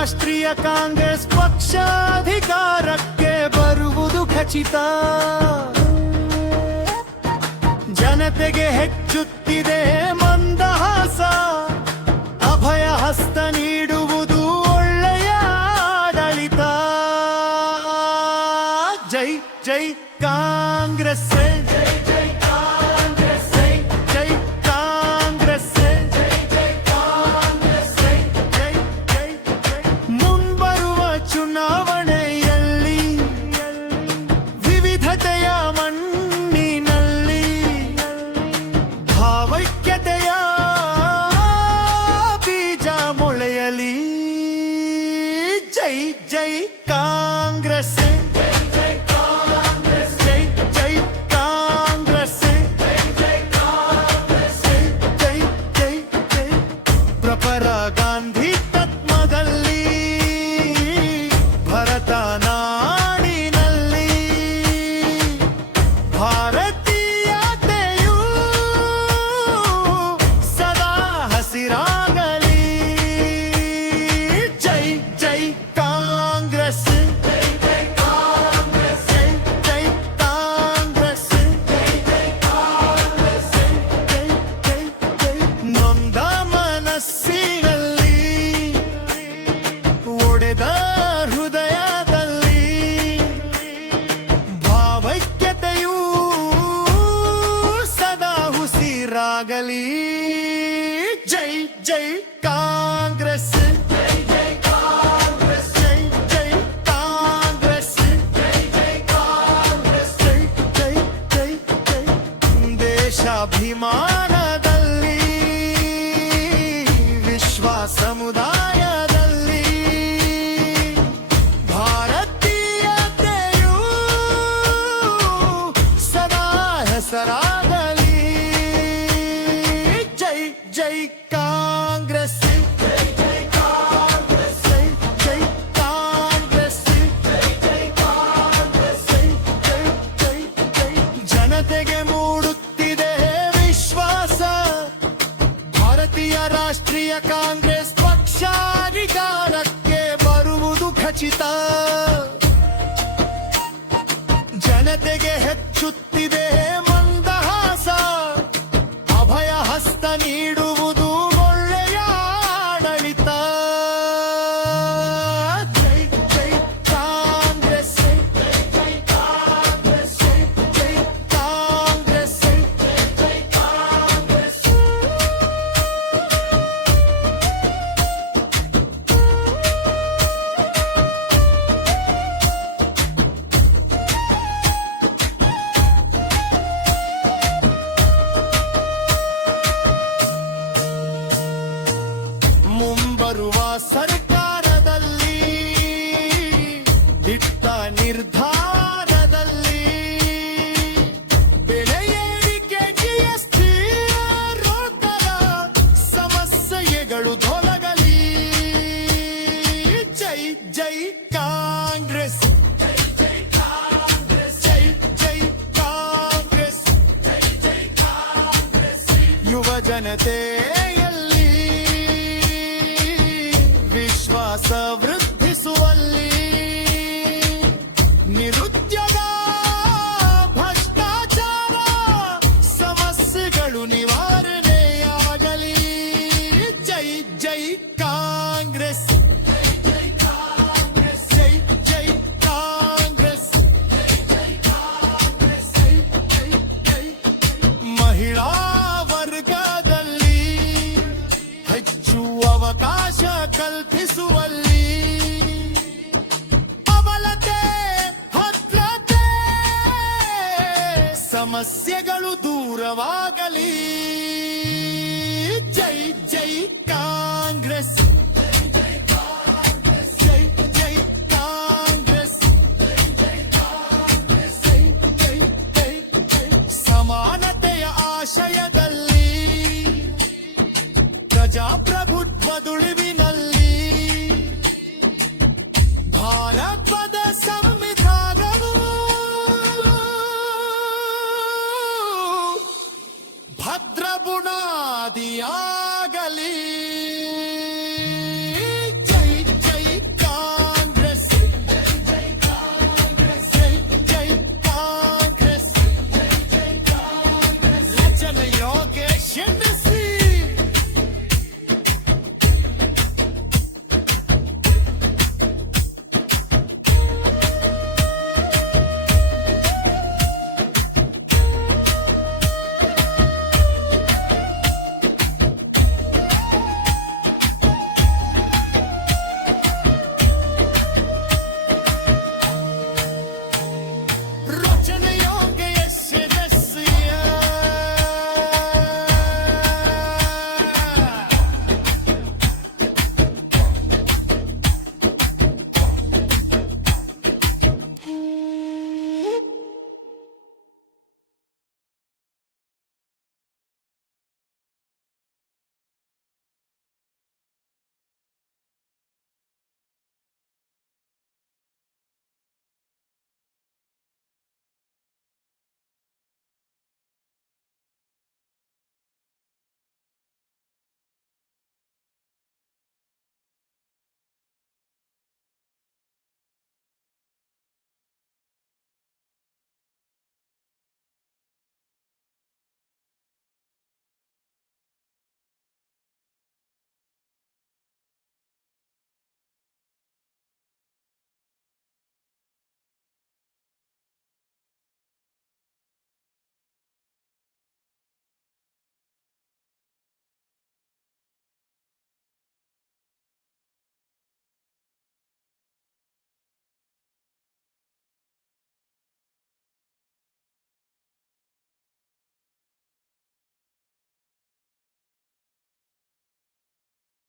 ರಾಷ್ಟ್ರೀಯ ಕಾಂಗ್ರೆಸ್ ಪಕ್ಷ ಅಧಿಕಾರಕ್ಕೆ ಬರುವುದು ಖಚಿತ. ಜನತೆಗೆ ಹೆಚ್ಚುತ್ತಿದೆ ಮಂದಹಾಸ, ಅಭಯ ಹಸ್ತ ನೀಡುವುದು ಒಳ್ಳೆಯ ಆಡಳಿತ. ಜೈ ಜೈ ಕಾಂಗ್ರೆಸ್, ಜೈ ಜೈ ಕಾಂಗ್ರೆಸ್, ಜೈ ಜೈ ಕಾಂಗ್ರೆಸ್, ಜೈ ಜೈ ಕಾಂಗ್ರೆಸ್, ಜೈ ಜೈ ಜೈ. ಮುಂಬರುವ ಚುನಾವಣೆಯಲ್ಲಿ ವಿವಿಧತೆಯ ಮಣ್ಣಿನಲ್ಲಿ ಭಾವೈಕ್ಯತೆಯ ಬೀಜ ಮೊಳೆಯಲಿ. ಜೈ ಜೈ ಕಾಂಗ್ರೆಸ್, ಗಾಂಧಿ ತತ್ವದಲ್ಲಿ ಭರತ ನಾಡಿನಲ್ಲಿ ಭಾರತೀಯತೆಯು ಸದಾ ಹಸಿರಾಗಲಿ. ಜೈ ಜೈ ಕಾಂಗ್ರೆಸ್, ಜೈ ಜೈ ಕಾಂಗ್ರೆಸ್, ಜೈ ಜೈ ಕಾಂಗ್ರೆಸ್, ಜೈ ಜೈ ಕಾಂಗ್ರೆಸ್, ಜೈ ಜೈ ಜೈ. ನೊಂದ ಮನಸ್ಸಿನಲ್ಲಿ ಒಡೆದ ಹೃದಯದಲ್ಲಿ ಭಾವೈಕ್ಯತೆಯೂ ಸದಾ ಉಸಿರಾಗಲಿ. ಜೈ ಜೈ ಕಾಂಗ್ರೆಸ್, ಜೈ ಜೈ ಕಾಂಗ್ರೆಸ್, ಜೈ ಜೈ ಕಾಂಗ್ರೆಸ್, ಜೈ ಜೈ ಕಾಂಗ್ರೆಸ್, ಜೈ ಜೈ ಜೈ ಜೈ. ದೇಶಾಭಿಮಾನದಲ್ಲಿ ಸಮುದಾಯದಲ್ಲಿ ಭಾರತೀಯತೆಯು ಸದಾ ಹೆಸರಾಗಲಿ. ಜೈ ಜೈ ಕಾಂಗ್ರೆಸ್, ಜೈ ಜೈ ಕಾಂಗ್ರೆಸ್, ಜೈ ಜೈ ಕಾಂಗ್ರೆಸ್, ಜೈ ಜೈ ಕಾಂಗ್ರೆಸ್, ಜೈ ಜೈ ಜೈ ಜೈ. ಜನತೆಗೆ ಮೂಡುತ್ತಿದೆ ವಿಶ್ವಾಸ, ಭಾರತೀಯ ರಾಷ್ಟ್ರೀಯ ಕಾಂಗ್ರೆಸ್ ಅಧಿಕಾರಕ್ಕೆ ಬರುವುದು ಖಚಿತ. ಜನತೆಗೆ ಹೆಚ್ಚುತ್ತಿದೆ ಮಂದಹಾಸ, ಅಭಯ ಹಸ್ತ ನೀಡುವುದು ಒಳ್ಳೆಯ ಆಡಳಿತ. ಜೈ ಜೈ ಕಾಂಗ್ರೆಸ್, ಜೈ ಜೈ ಕಾಂಗ್ರೆಸ್, ಜೈ ಜೈ ಕಾಂಗ್ರೆಸ್, ಜೈ ಜೈ ಕಾಂಗ್ರೆಸ್. ಮುಂಬರುವ ಸರ್ಕಾರದಲ್ಲಿ ದಿಟ್ಟ ನಿರ್ಧಾರದಲ್ಲಿ ಬೆಲೆ ಏರಿಕೆ, ಜಿಎಸ್ಟಿ ರೋಗದ ಸಮಸ್ಯೆಗಳು ತೊಲಗಲಿ. ಜೈ ಜೈ ಕಾಂಗ್ರೆಸ್, ಜೈ ಜೈ ಕಾಂಗ್ರೆಸ್, ಜೈ ಜೈ ಕಾಂಗ್ರೆಸ್, ಜೈ ಜೈ ಕಾಂಗ್ರೆಸ್. ಯುವ ಜನತೆಯಲ್ಲಿ ವಿಶ್ವಾಸ ವೃದ್ಧಿಸುವಲ್ಲಿ, ನಿರುದ್ಯೋಗ ಭ್ರಷ್ಟಾಚಾರ ಸಮಸ್ಯೆಗಳು ನಿವಾರಣೆಯಾಗಲಿ. ಜೈ ಜೈ ಕಾಂಗ್ರೆಸ್, ಜೈ ಜೈ ಕಾಂಗ್ರೆಸ್, ಜೈ ಜೈ ಕಾಂಗ್ರೆಸ್, ಜೈ ಜೈ ಕಾಂಗ್ರೆಸ್, ಜೈ ಜೈ ಜೈ. ಮಹಿಳಾ ವರ್ಗದಲ್ಲಿ ಹೆಚ್ಚು ಅವಕಾಶ ಕಲ್ಪಿಸುವಲ್ಲಿ, ಅಬಲತೆ ಭದ್ರತೆ ಸಮಸ್ಯೆಗಳು ದೂರವಾಗಲಿ. ಜೈ ಜೈ ಕಾಂಗ್ರೆಸ್, ಜೈ ಜೈ ಕಾಂಗ್ರೆಸ್, ಜೈ ಜೈ ಕಾಂಗ್ರೆಸ್, ಜೈ ಜೈ ಕಾಂಗ್ರೆಸ್, ಜೈ ಜೈ ಜೈ ಜೈ. ಸಮಾನತೆಯ ಆಶಯದಲ್ಲಿ ಪ್ರಜಾಪ್ರಭುತ್ವ ದುಡಿಮೆ